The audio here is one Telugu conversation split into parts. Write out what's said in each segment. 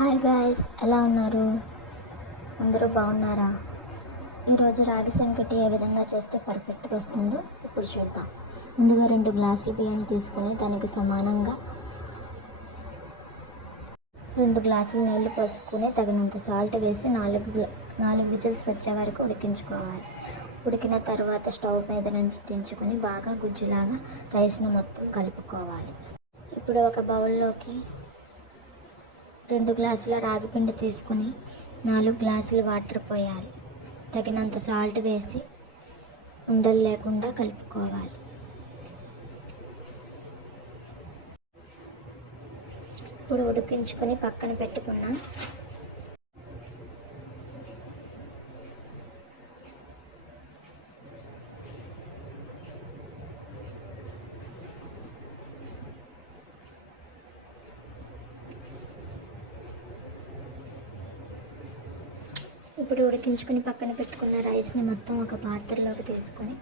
హాయ్ గాయ్స్, ఎలా ఉన్నారు? అందరూ బాగున్నారా? ఈరోజు రాగి సంకటి ఏ విధంగా చేస్తే పర్ఫెక్ట్గా వస్తుందో ఇప్పుడు చూద్దాం. ముందుగా 2 గ్లాసులు బియ్యం తీసుకొని దానికి సమానంగా 2 గ్లాసులు నీళ్లు పోసుకుని తగినంత సాల్ట్ వేసి 4 విజిల్స్ వచ్చే వరకు ఉడికించుకోవాలి. ఉడికిన తర్వాత స్టవ్ మీద నుంచి దించుకొని బాగా గుజ్జులాగా రైస్ను మొత్తం కలుపుకోవాలి. ఇప్పుడు ఒక బౌల్లోకి 2 గ్లాసుల రాగి పిండి తీసుకుని 4 గ్లాసులు వాటర్ పోయాలి. తగినంత సాల్ట్ వేసి ఉండలు లేకుండా కలుపుకోవాలి. ఇప్పుడు ఉడికించుకొని పక్కన పెట్టుకున్న పక్కన పెట్టుకున్న రైస్ని మొత్తం ఒక పాత్రలోకి తీసుకొని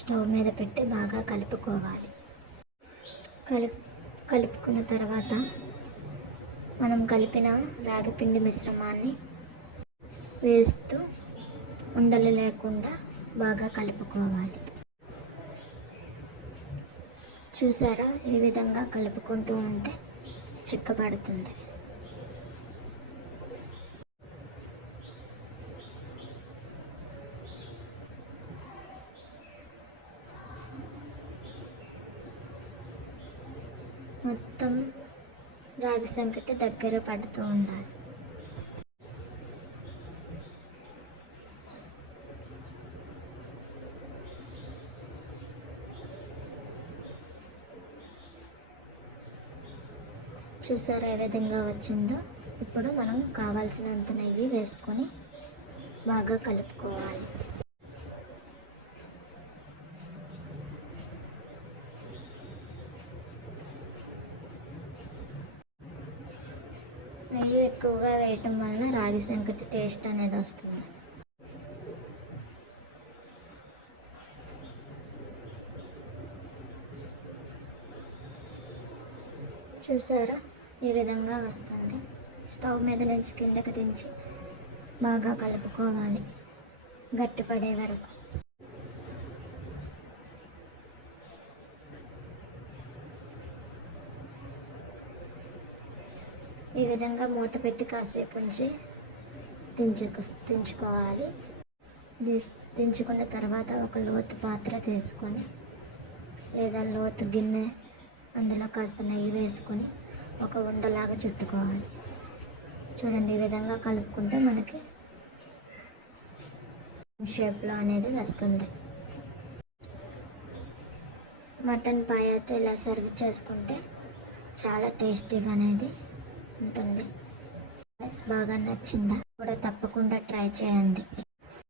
స్టవ్ మీద పెట్టి బాగా కలుపుకోవాలి. కలుపుకున్న తర్వాత మనం కలిపిన రాగిపిండి మిశ్రమాన్ని వేస్తూ ఉండలు లేకుండా బాగా కలుపుకోవాలి. చూసారా, ఈ విధంగా కలుపుకుంటూ ఉంటే చిక్కబడుతుంది. మొత్తం రాగి సంకటి దగ్గర పడుతూ ఉండాలి. చూసారా ఏ విధంగా వచ్చిందో? ఇప్పుడు మనం కావాల్సినంత నెయ్యి వేసుకొని బాగా కలుపుకోవాలి. నెయ్యి ఎక్కువగా వేయటం వలన రాగి సంకటి టేస్ట్ అనేది వస్తుంది. చూసారా, ఈ విధంగా వస్తుంది. స్టవ్ మీద నుంచి కిందకి దించి బాగా కలుపుకోవాలి గట్టిపడే వరకు. ఈ విధంగా మూత పెట్టి కాసేపు ఉంచి దించుకోవాలి. దించుకున్న తర్వాత ఒక లోతు పాత్ర తీసుకొని లేదా లోతు గిన్నె, అందులో కాస్త నెయ్యి వేసుకొని ఒక ఉండలాగా చుట్టుకోవాలి. చూడండి, ఈ విధంగా కలుపుకుంటే మనకి షేప్లో అనేది వస్తుంది. మటన్ పాయతో ఇలా సర్వ్ చేసుకుంటే చాలా టేస్టీగా అనేది ఉంటుంది. బాగా నచ్చిందా? కూడా తప్పకుండా ట్రై చేయండి.